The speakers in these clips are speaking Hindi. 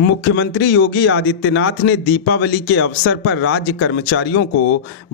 मुख्यमंत्री योगी आदित्यनाथ ने दीपावली के अवसर पर राज्य कर्मचारियों को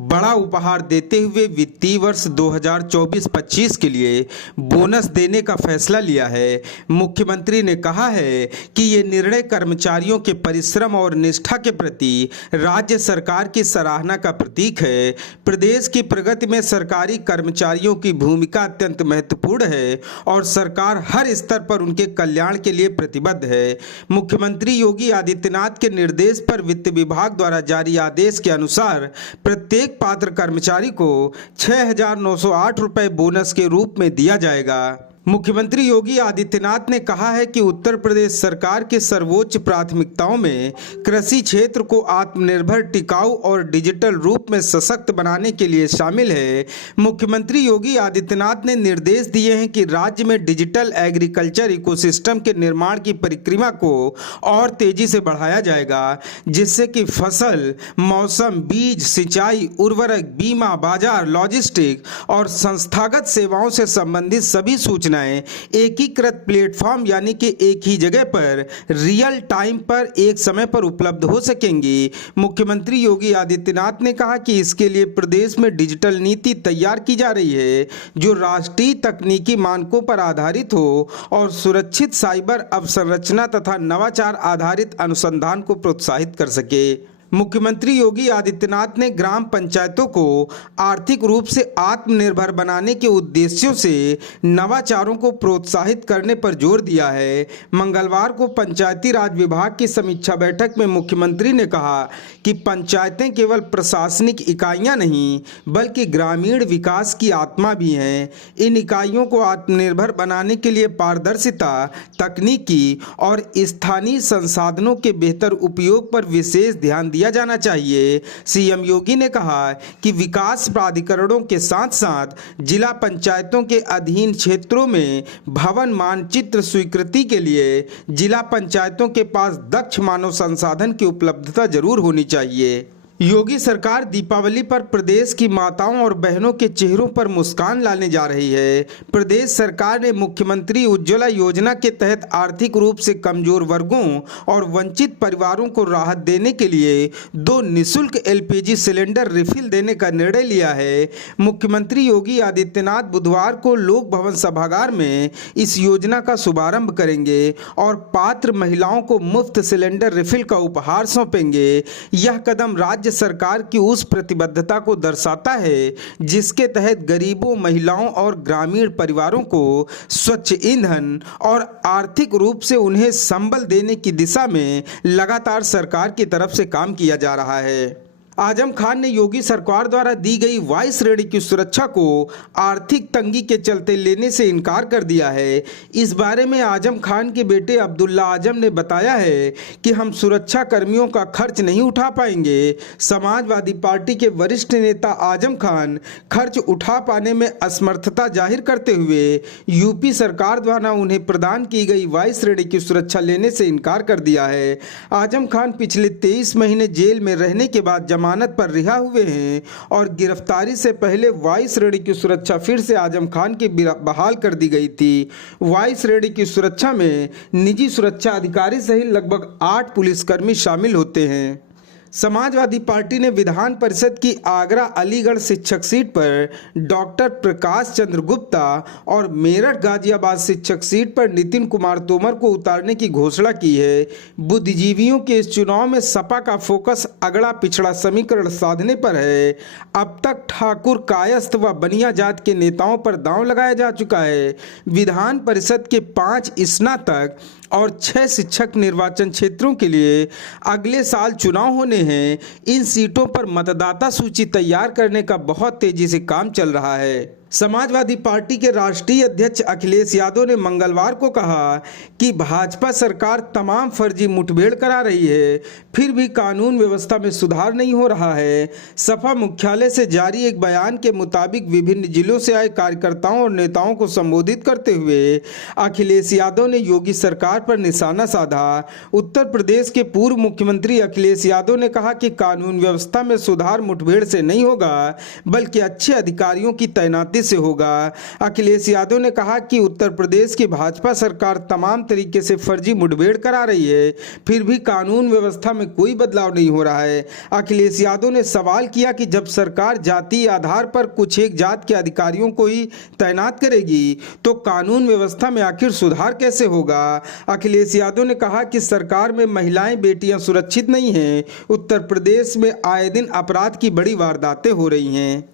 बड़ा उपहार देते हुए वित्तीय वर्ष 2024-25 के लिए बोनस देने का फैसला लिया है। मुख्यमंत्री ने कहा है कि ये निर्णय कर्मचारियों के परिश्रम और निष्ठा के प्रति राज्य सरकार की सराहना का प्रतीक है। प्रदेश की प्रगति में सरकारी कर्मचारियों की भूमिका अत्यंत महत्वपूर्ण है और सरकार हर स्तर पर उनके कल्याण के लिए प्रतिबद्ध है। मुख्यमंत्री योगी आदित्यनाथ के निर्देश पर वित्त विभाग द्वारा जारी आदेश के अनुसार प्रत्येक पात्र कर्मचारी को 6,908 रुपये बोनस के रूप में दिया जाएगा। मुख्यमंत्री योगी आदित्यनाथ ने कहा है कि उत्तर प्रदेश सरकार के सर्वोच्च प्राथमिकताओं में कृषि क्षेत्र को आत्मनिर्भर, टिकाऊ और डिजिटल रूप में सशक्त बनाने के लिए शामिल है। मुख्यमंत्री योगी आदित्यनाथ ने निर्देश दिए हैं कि राज्य में डिजिटल एग्रीकल्चर इकोसिस्टम के निर्माण की प्रक्रिया को और तेजी से बढ़ाया जाएगा, जिससे कि फसल, मौसम, बीज, सिंचाई, उर्वरक, बीमा, बाजार, लॉजिस्टिक और संस्थागत सेवाओं से संबंधित सभी सूचना एकीकृत प्लेटफॉर्म यानी कि एक ही जगह पर रियल टाइम पर एक समय पर उपलब्ध हो सकेंगी। मुख्यमंत्री योगी आदित्यनाथ ने कहा कि इसके लिए प्रदेश में डिजिटल नीति तैयार की जा रही है, जो राष्ट्रीय तकनीकी मानकों पर आधारित हो और सुरक्षित साइबर अवसंरचना तथा नवाचार आधारित अनुसंधान को प्रोत्साहित कर सके। मुख्यमंत्री योगी आदित्यनाथ ने ग्राम पंचायतों को आर्थिक रूप से आत्मनिर्भर बनाने के उद्देश्यों से नवाचारों को प्रोत्साहित करने पर जोर दिया है। मंगलवार को पंचायती राज विभाग की समीक्षा बैठक में मुख्यमंत्री ने कहा कि पंचायतें केवल प्रशासनिक इकाइयां नहीं बल्कि ग्रामीण विकास की आत्मा भी हैं। इन इकाइयों को आत्मनिर्भर बनाने के लिए पारदर्शिता, तकनीकी और स्थानीय संसाधनों के बेहतर उपयोग पर विशेष ध्यान दिया जाना चाहिए। सीएम योगी ने कहा कि विकास प्राधिकरणों के साथ साथ जिला पंचायतों के अधीन क्षेत्रों में भवन मानचित्र स्वीकृति के लिए जिला पंचायतों के पास दक्ष मानव संसाधन की उपलब्धता जरूर होनी चाहिए। योगी सरकार दीपावली पर प्रदेश की माताओं और बहनों के चेहरों पर मुस्कान लाने जा रही है। प्रदेश सरकार ने मुख्यमंत्री उज्ज्वला योजना के तहत आर्थिक रूप से कमजोर वर्गों और वंचित परिवारों को राहत देने के लिए 2 निःशुल्क एलपीजी सिलेंडर रिफिल देने का निर्णय लिया है। मुख्यमंत्री योगी आदित्यनाथ बुधवार को लोक भवन सभागार में इस योजना का शुभारंभ करेंगे और पात्र महिलाओं को मुफ्त सिलेंडर रिफिल का उपहार सौंपेंगे। यह कदम राज्य सरकार की उस प्रतिबद्धता को दर्शाता है जिसके तहत गरीबों, महिलाओं और ग्रामीण परिवारों को स्वच्छ ईंधन और आर्थिक रूप से उन्हें संबल देने की दिशा में लगातार सरकार की तरफ से काम किया जा रहा है। आजम खान ने योगी सरकार द्वारा दी गई वायु श्रेणी की सुरक्षा को आर्थिक तंगी के चलते लेने से इनकार कर दिया है। इस बारे में आजम खान के बेटे अब्दुल्ला आजम ने बताया है कि हम सुरक्षा कर्मियों का खर्च नहीं उठा पाएंगे। समाजवादी पार्टी के वरिष्ठ नेता आजम खान खर्च उठा पाने में असमर्थता जाहिर करते हुए यूपी सरकार द्वारा उन्हें प्रदान की गई वायु श्रेणी की सुरक्षा लेने से इनकार कर दिया है। आजम खान पिछले 23 महीने जेल में रहने के बाद जमानत पर रिहा हुए हैं और गिरफ्तारी से पहले वायु श्रेणी की सुरक्षा फिर से आजम खान की बहाल कर दी गई थी। वायु श्रेणी की सुरक्षा में निजी सुरक्षा अधिकारी सहित लगभग 8 पुलिसकर्मी शामिल होते हैं। समाजवादी पार्टी ने विधान परिषद की आगरा अलीगढ़ शिक्षक सीट पर डॉक्टर प्रकाश चंद्र गुप्ता और मेरठ गाजियाबाद शिक्षक सीट पर नितिन कुमार तोमर को उतारने की घोषणा की है। बुद्धिजीवियों के इस चुनाव में सपा का फोकस अगड़ा पिछड़ा समीकरण साधने पर है। अब तक ठाकुर, कायस्थ व बनिया जात के नेताओं पर दांव लगाया जा चुका है। विधान परिषद के 5 स्नातक और 6 शिक्षक निर्वाचन क्षेत्रों के लिए अगले साल चुनाव होने हैं। इन सीटों पर मतदाता सूची तैयार करने का बहुत तेजी से काम चल रहा है। समाजवादी पार्टी के राष्ट्रीय अध्यक्ष अखिलेश यादव ने मंगलवार को कहा कि भाजपा सरकार तमाम फर्जी मुठभेड़ करा रही है, फिर भी कानून व्यवस्था में सुधार नहीं हो रहा है। सपा मुख्यालय से जारी एक बयान के मुताबिक विभिन्न जिलों से आए कार्यकर्ताओं और नेताओं को संबोधित करते हुए अखिलेश यादव ने योगी सरकार पर निशाना साधा। उत्तर प्रदेश के पूर्व मुख्यमंत्री अखिलेश यादव ने कहा कि कानून व्यवस्था में सुधार मुठभेड़ से नहीं होगा, बल्कि अच्छे अधिकारियों की तैनाती से होगा। अखिलेश यादव ने कहा कि उत्तर प्रदेश की भाजपा सरकार तमाम तरीके से फर्जी मुठभेड़ करा रही है, फिर भी कानून व्यवस्था में कोई बदलाव नहीं हो रहा है। अखिलेश यादव ने सवाल किया कि जब सरकार जातीय आधार पर कुछ एक जात के अधिकारियों को ही तैनात करेगी तो कानून व्यवस्था में आखिर सुधार कैसे होगा। अखिलेश यादव ने कहा कि सरकार में महिलाएं बेटियां सुरक्षित नहीं हैं। उत्तर प्रदेश में आए दिन अपराध की बड़ी वारदातें हो रही हैं।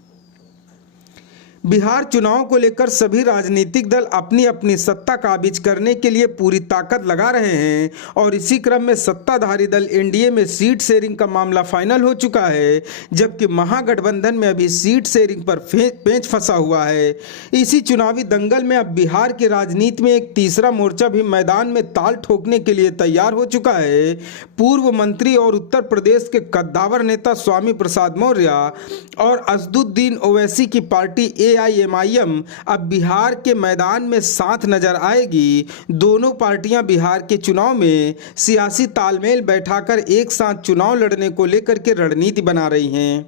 बिहार चुनाव को लेकर सभी राजनीतिक दल अपनी अपनी सत्ता काबिज करने के लिए पूरी ताकत लगा रहे हैं और इसी क्रम में सत्ताधारी दल एनडीए में सीट शेयरिंग का मामला फाइनल हो चुका है, जबकि महागठबंधन में अभी सीट शेयरिंग पर पेंच फंसा हुआ है। इसी चुनावी दंगल में अब बिहार की राजनीति में एक तीसरा मोर्चा भी मैदान में ताल ठोकने के लिए तैयार हो चुका है। पूर्व मंत्री और उत्तर प्रदेश के कद्दावर नेता स्वामी प्रसाद मौर्य और असदुद्दीन ओवैसी की पार्टी AIMIM अब बिहार के मैदान में साथ नजर आएगी। दोनों पार्टियां बिहार के चुनाव में सियासी तालमेल बैठाकर एक साथ चुनाव लड़ने को लेकर के रणनीति बना रही हैं।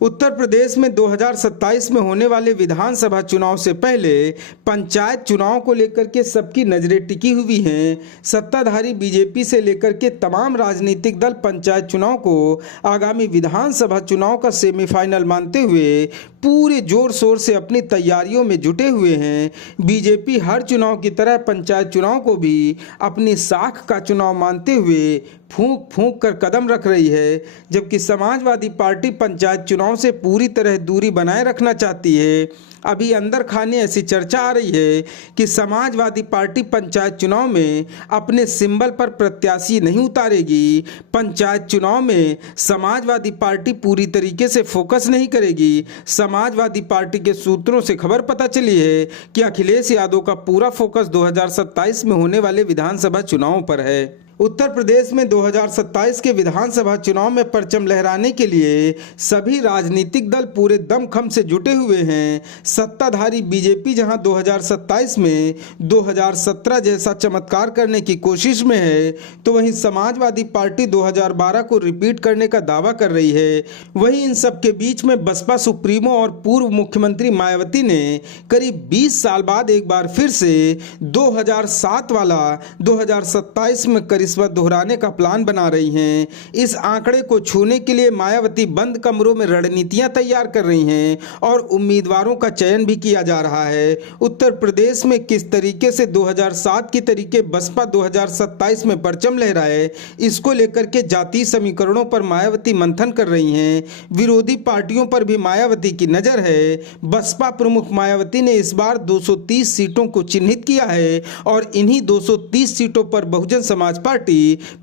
उत्तर प्रदेश में 2027 में होने वाले विधानसभा चुनाव से पहले पंचायत चुनाव को लेकर के सबकी नजरें टिकी हुई हैं। सत्ताधारी बीजेपी से लेकर के तमाम राजनीतिक दल पंचायत चुनाव को आगामी विधानसभा चुनाव का सेमीफाइनल मानते हुए पूरे जोर शोर से अपनी तैयारियों में जुटे हुए हैं। बीजेपी हर चुनाव की तरह पंचायत चुनाव को भी अपनी साख का चुनाव मानते हुए फूंक फूंक कर कदम रख रही है, जबकि समाजवादी पार्टी पंचायत चुनाव से पूरी तरह दूरी बनाए रखना चाहती है। अभी अंदर खाने ऐसी चर्चा आ रही है कि समाजवादी पार्टी पंचायत चुनाव में अपने सिंबल पर प्रत्याशी नहीं उतारेगी। पंचायत चुनाव में समाजवादी पार्टी पूरी तरीके से फोकस नहीं करेगी। समाजवादी पार्टी के सूत्रों से खबर पता चली है कि अखिलेश यादव का पूरा फोकस 2027 में होने वाले विधानसभा चुनाव पर है। उत्तर प्रदेश में 2027 के विधानसभा चुनाव में परचम लहराने के लिए सभी राजनीतिक दल पूरे दमखम से जुटे हुए हैं। सत्ताधारी बीजेपी जहां 2027 में 2017 जैसा चमत्कार करने की कोशिश में है, तो वहीं समाजवादी पार्टी 2012 को रिपीट करने का दावा कर रही है। वहीं इन सब के बीच में बसपा सुप्रीमो और पूर्व मुख्यमंत्री मायावती ने करीब 20 साल बाद एक बार फिर से 2007 वाला 2027 में रिश्वत दोहराने का प्लान बना रही हैं। इस आंकड़े को छूने के लिए मायावती बंद कमरों में रणनीतियां तैयार कर रही हैं और उम्मीदवारों का चयन भी किया जा रहा है। उत्तर प्रदेश में किस तरीके से 2007 की तरीके बसपा 2027 में परचम लहराए, इसको लेकर के जातीय समीकरणों पर मायावती मंथन कर रही हैं। विरोधी पार्टियों पर भी मायावती की नजर है। बसपा प्रमुख मायावती ने इस बार 230 सीटों को चिन्हित किया है और इन्हीं 230 सीटों पर बहुजन समाज पार्टी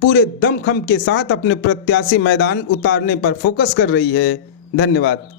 पूरे दमखम के साथ अपने प्रत्याशी मैदान उतारने पर फोकस कर रही है। धन्यवाद।